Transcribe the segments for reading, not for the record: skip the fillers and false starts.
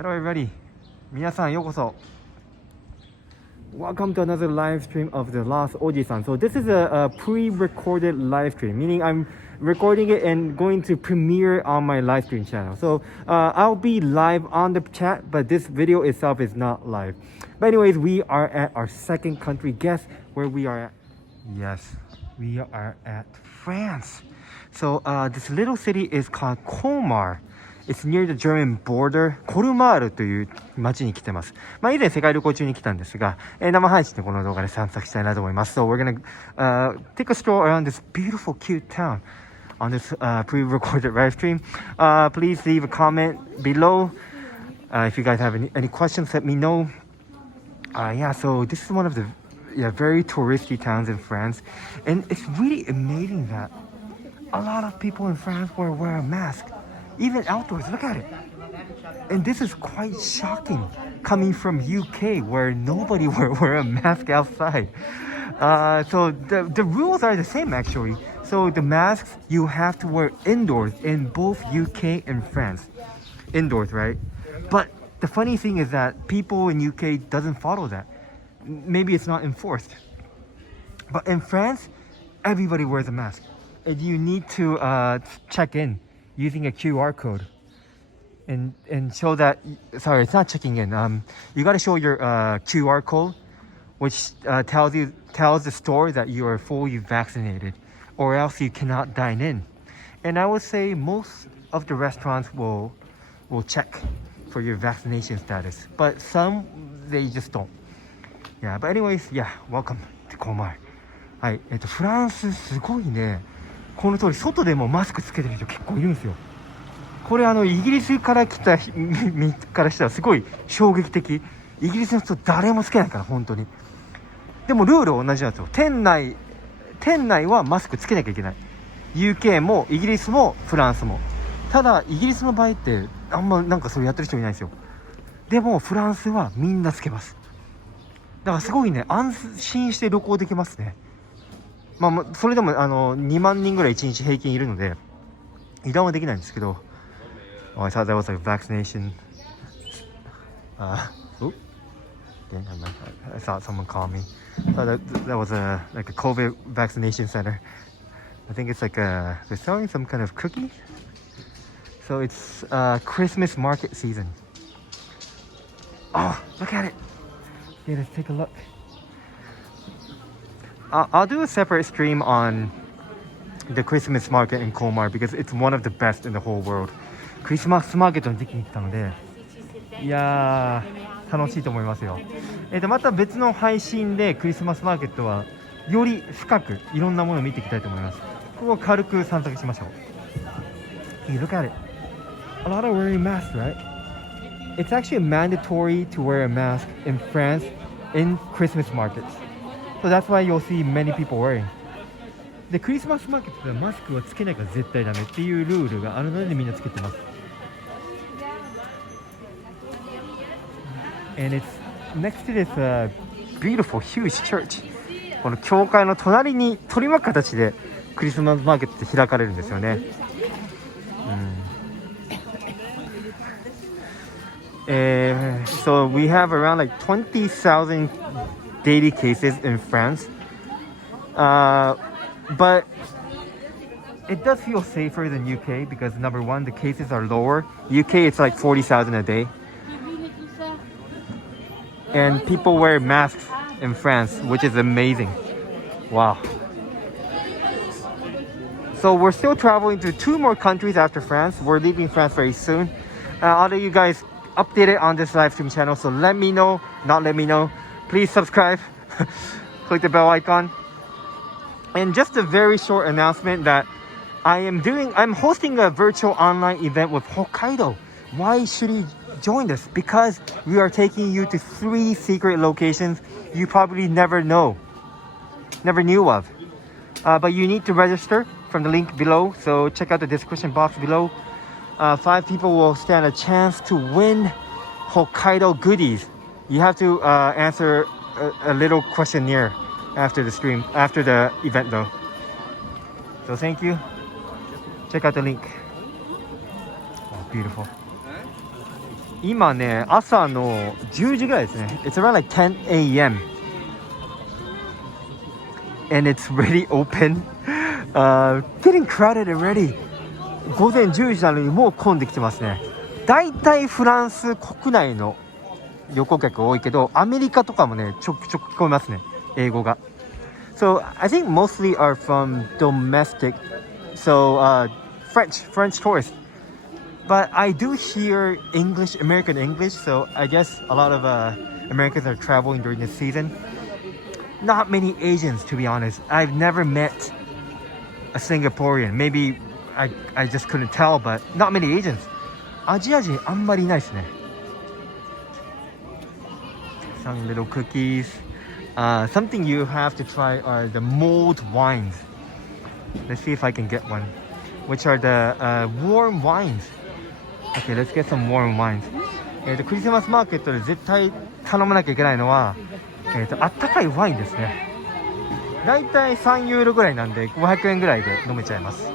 Hello everybody. 皆さんようこそ。Welcome to another live stream of the Last Ojisan. So this is a pre-recorded live stream, meaning I'm recording it and going to premiere on my live stream channel. So I'll be live on the chat, but this video itself is not live. But anyways, we are at our second country. Guess where we are at? Yes, we are at France. So this little city is called Colmar.It's near the German border. コルマールという町に来てます。以前世界旅行中に来たんですが、生配信でこの動画で散策したいなと思います。So we're gonna take a stroll around this beautiful, cute town on this pre-recorded live stream. Please leave a comment below. If you guys have any questions, let me know. So this is one of the very touristy towns in France, and it's really amazing that a lot of people in France wear a mask.Even outdoors, look at it. And this is quite shocking coming from UK where nobody wear a mask outside. So the rules are the same actually. So the masks you have to wear indoors in both UK and France. Indoors, right? But the funny thing is that people in UK doesn't follow that. Maybe it's not enforced. But in France, everybody wears a mask. And you need to check in.Using a QR code and show that, sorry, it's not checking in. You got to show your QR code, which tells the store that you are fully vaccinated, or else you cannot dine in. And I would say most of the restaurants will check for your vaccination status, but some they just don't. Yeah, but anyways, welcome to Colmar. はい、フランスすごいね。この通り外でもマスクつけてる人結構いるんですよ。これイギリスから来た身からしたらすごい衝撃的。イギリスの人誰もつけないから本当に。でもルールは同じなんですよ。店内はマスクつけなきゃいけない。UK もイギリスもフランスも。ただイギリスの場合ってあんまなんかそれやってる人いないんですよ。でもフランスはみんなつけます。だからすごいね、安心して旅行できますね。それでも2万人ぐらい1日平均いるので油断はできないんですけど。I thought that was like vaccination. I thought someone called me. That was like a COVID vaccination center. I think it's like they're selling some kind of cookie. So it's Christmas market season. Oh, look at it. Yeah, let's take a look. I'll do a separate stream on the Christmas market in Colmar because it's one of the best in the whole world. クリスマスマーケットの時期に行ったので、いやー楽しいと思いますよ。また別の配信でクリスマスマーケットはより深くいろんなものを見ていきたいと思います。ここを軽く散策しましょう。Hey, look at it. A lot of wearing masks, right? It's actually mandatory to wear a mask in France in Christmas markets.So that's why you'll see many people wearing. で、クリスマスマーケットではマスクはつけないから絶対ダメっていうルールがあるのでみんなつけてます。And it's next to this beautiful huge church. この教会の隣に取り巻く形でクリスマスマーケットって開かれるんですよね。So we have around like 20,000 daily cases in France, but it does feel safer than UK because number one, the cases are lower. UK it's like 40,000 a day, and people wear masks in France, which is amazing. Wow. So we're still traveling to 2 more countries after France. We're leaving France very soon. I'll let you guys updated on this live stream channel, so let me know, please subscribe. Click the bell icon. And just a very short announcement that I'm hosting a virtual online event with Hokkaido. Why should you join this? Because we are taking you to 3 secret locations you probably never knew of. But you need to register from the link below, so check out the description box below. 5 people will stand a chance to win Hokkaido goodies. You have to answer a little questionnaire after the stream, after the event though. So thank you. Check out the link. Oh, beautiful. 今ね、朝の10時ぐらいですね。It's around like 10 a.m. And it's really open. Getting crowded already. 午前10時なのにもう混んできてますね。だいたいフランス国内の旅行客多いけど、アメリカとかもね、ちょくちょく聞こえますね、英語が。So I think mostly are from domestic, so French tourists. But I do hear English, American English, so I guess a lot of Americans are traveling during this season. Not many Asians, to be honest. I've never met a Singaporean. Maybe I just couldn't tell, but not many Asians. アジア人あんまりいないですね。Some little cookies. Something you have to try are the mulled wines. Let's see if I can get one. Which are the warm wines. Okay, let's get some warm wines. クリスマスマーケットで絶対頼まなきゃいけないのは、あったかいワインですね。だいたい3ユーロぐらいなんで500円ぐらいで飲めちゃいます。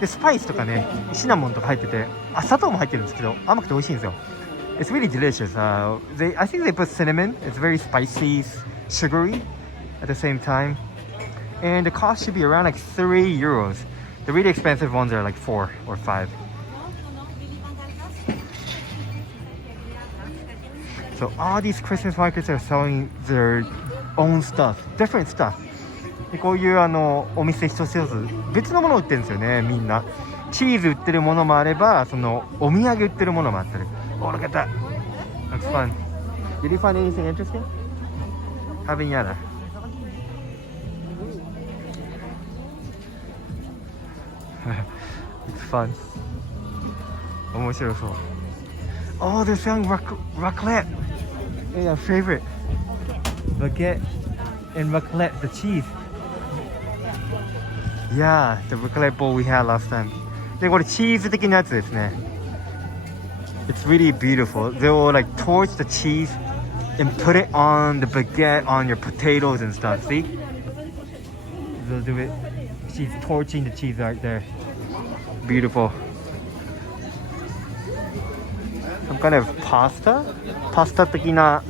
で、スパイスとかね、シナモンとか入ってて、砂糖も入ってるんですけど、甘くて美味しいんですよ。It's really delicious. I think they put cinnamon. It's very spicy, sugary at the same time. And the cost should be around like 3 euros. The really expensive ones are like 4 or 5. So all these Christmas markets are selling their own stuff, different stuff. でこういうお店一つ一つ別のものを売ってるんですよね、みんな。チーズ売ってるものもあれば、そのお土産売ってるものもあったり。Oh, look at that. That's fun. Did you find anything interesting? Haven't yet. It's fun. 面白そう。Oh, they're selling raclette. Yeah, favorite. Baguette and raclette, the cheese. Yeah, the raclette bowl we had last time. で、これチーズ的なやつですね。It's really beautiful. They will like torch the cheese and put it on the baguette, on your potatoes and stuff. See? They'll do it. She's torching the cheese right there. Beautiful. Some kind of pasta? Pasta 的な.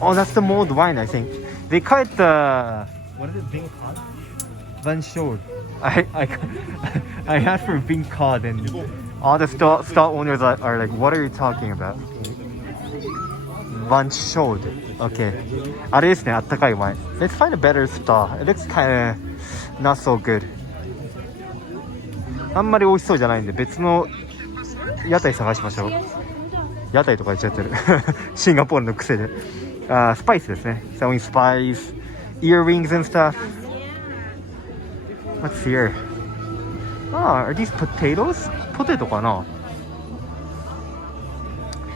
Oh, that's the mulled wine, I think. They call it the... What is it being called? Van Shod. I asked for being called and all the stall owners are like, what are you talking about? Van Shod. Okay. あれですね、あったかいワイン。Let's find a better stall. It looks kind of not so good. あんまり美味しそうじゃないんで別の屋台探しましょう。屋台とか言っちゃってる。シンガポールの癖で。スパイスですね。Selling spice, earrings and stuff. What's here? Are these potatoes? ポテトかな?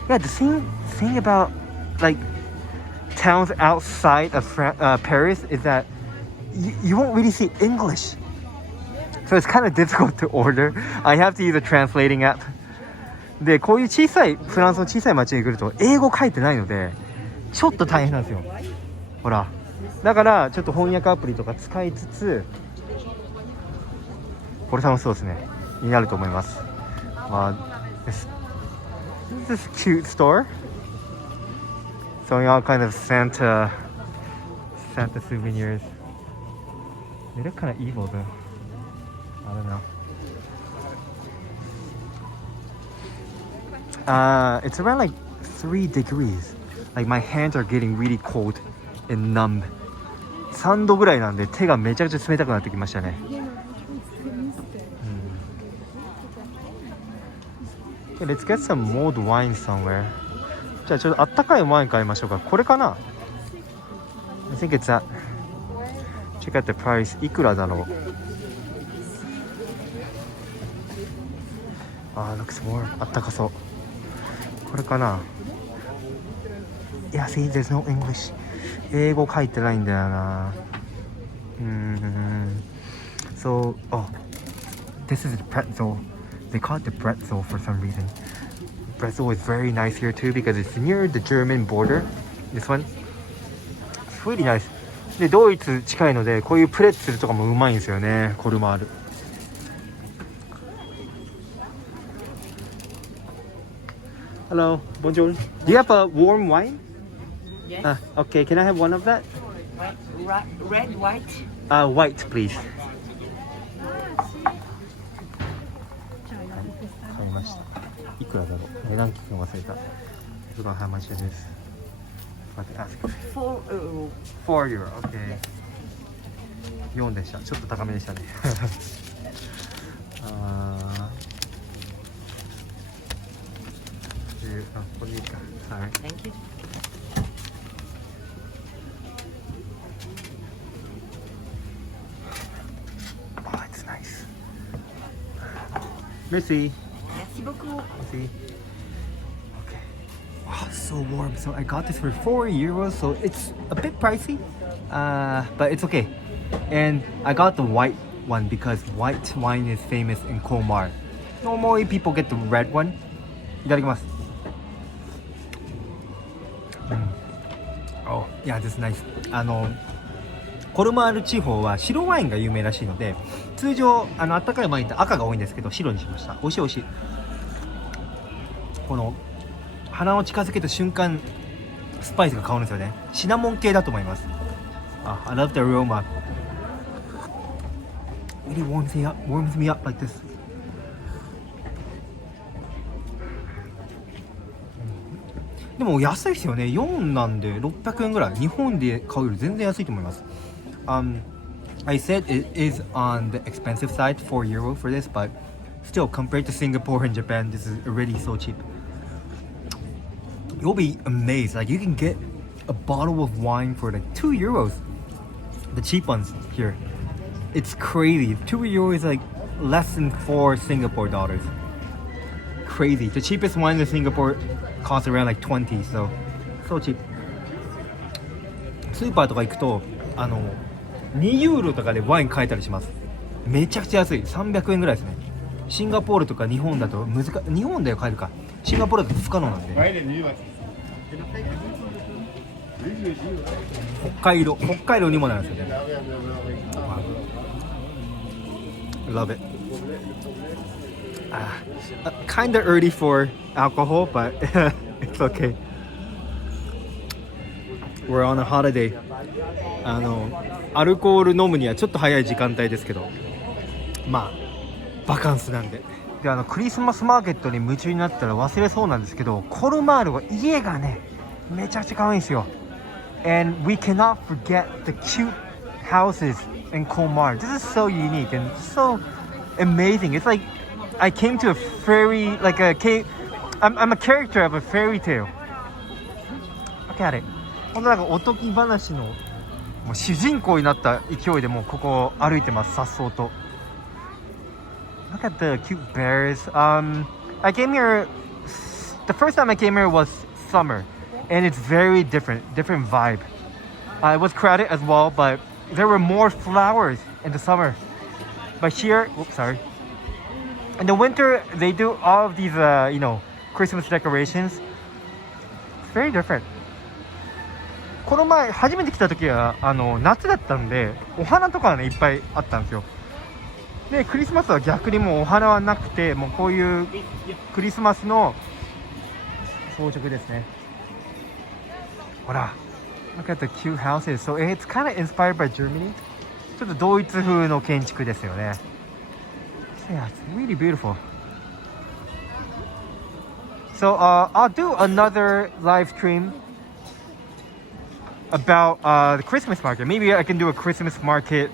Yeah, the thing about like towns outside of Paris is that you won't really see English. So it's kind of difficult to order. I have to use a translating app. で、こういう小さいフランスの小さい町に来ると英語書いてないのでちょっと大変なんですよ。ほら。だからちょっと翻訳アプリとか使いつつこれ楽しそうですね。になると思います。This is a cute store. Selling all kind of Santa souvenirs. They look kind of evil though. I don't know. It's around like 3 degrees. Like my hands are getting really cold and numb. 3度ぐらいなんで手がめちゃくちゃ冷たくなってきましたね。Okay, let's get some mulled wine somewhere. じゃあちょっとあったかいワイン買いましょうか。これかな? I think it's that. Check out the price. いくらだろう? Looks warm. あったかそう。これかな? Yeah, see, there's no English. 英語書いてないんだよな。So, this is the pretzel. They call it the pretzel for some reason. Pretzel is very nice here too because it's near the German border. This one. It's really nice. で、ドイツ近いのでこういうプレッツェルとかもうまいんですよね。コルマール。Hello, bonjour. Do you have a warm wine? Yes. Okay, can I have one of that? Red, white. White, please. 買いました。いくらだろう。値段聞くの忘れた。How much it is? What to ask? 4 euro. Okay. 4でした。ちょっと高めでしたね。ここでいいか。Sorry. Thank you. Oh, it's nice. Merci. Merci beaucoup. Merci. Okay. Oh, so warm. So I got this for 4 euros. So it's a bit pricey, but it's okay. And I got the white one because white wine is famous in Komar. Normally people get the red one. いただきます。Oh, yeah, this is nice. コルマール地方は白ワインが有名らしいので、通常あったかいワインって赤が多いんですけど白にしました。美味しい美味しい。この鼻を近づけた瞬間スパイスが香るんですよね。シナモン系だと思います。I love the aroma. Really warms me up like this. でも安いですよね。4なんで600円ぐらい。日本で買うより全然安いと思います。I said it is on the expensive side, 4 euro for this, but still compared to Singapore and Japan, this is already so cheap. You'll be amazed. Like you can get a bottle of wine for like 2 euros. The cheap ones here. It's crazy. 2 euros is like less than 4 Singapore dollars. Crazy. The cheapest wine in Singapore costs around like 20, so cheap. スーパーとか行くと2ユーロとかでワイン買えたりします。めちゃくちゃ安い。300円ぐらいですね。シンガポールとか日本だと日本で買えるか。シンガポールだと不可能なんで。北海道にもなるんですよね。Love it. Kinda early for alcohol, but it's okay. We're on a holiday. アルコール飲むにはちょっと早い時間帯ですけど、まあバカンスなんで。でクリスマスマーケットに夢中になったら忘れそうなんですけど、コルマールは家がねめちゃくちゃ可愛いんですよ。And we cannot forget the cute houses in Colmar. This is so unique and so amazing. It's like I came to a fairy, I'm a character of a fairy tale. Look at it. このなんかおとぎ話のもう主人公になった勢いでもうここを歩いてます。さっそうと。Look at the cute bears. I came here. The first time I came here was summer, and it's very different vibe. It was crowded as well, but there were more flowers in the summer. But here, in the winter, they do all of these, Christmas decorations. It's very different. この前初めて来た時は夏だったんでお花とかはねいっぱいあったんですよ。でクリスマスは逆にもうお花はなくてもうこういうクリスマスの装飾ですね。ほら Look at the cute houses. So it's kind of inspired by Germany. ちょっとドイツ風の建築ですよね。Yeah, it's really beautiful. So I'll do another live stream about the Christmas market. Maybe I can do a Christmas market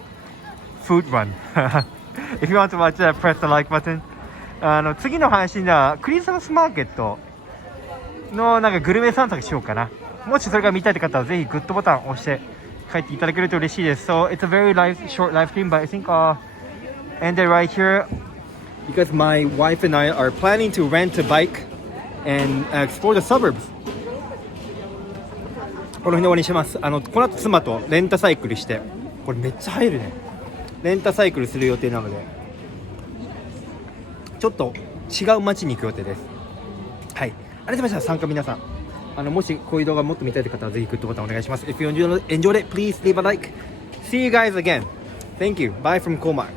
food run. If you want to watch that, press the like button. 次の配信ではクリスマスマーケットのなんかグルメ散策しようかな。もしそれが見たいって方はぜひグッドボタンを押して帰っていただけると嬉しいです。So it's a very short live stream, but I think I'll end it right here because my wife and I are planning to rent a bike and explore the suburbs. この辺で終わりにします。この後妻とレンタサイクルして、これめっちゃ入るね。レンタサイクルする予定なので、ちょっと違う街に行く予定です。はい。ありがとうございました。参加皆さん。もしこういう動画もっと見たいという方はぜひグッドボタンお願いします。If you enjoyed it, please leave a like. See you guys again. Thank you. Bye from Komar.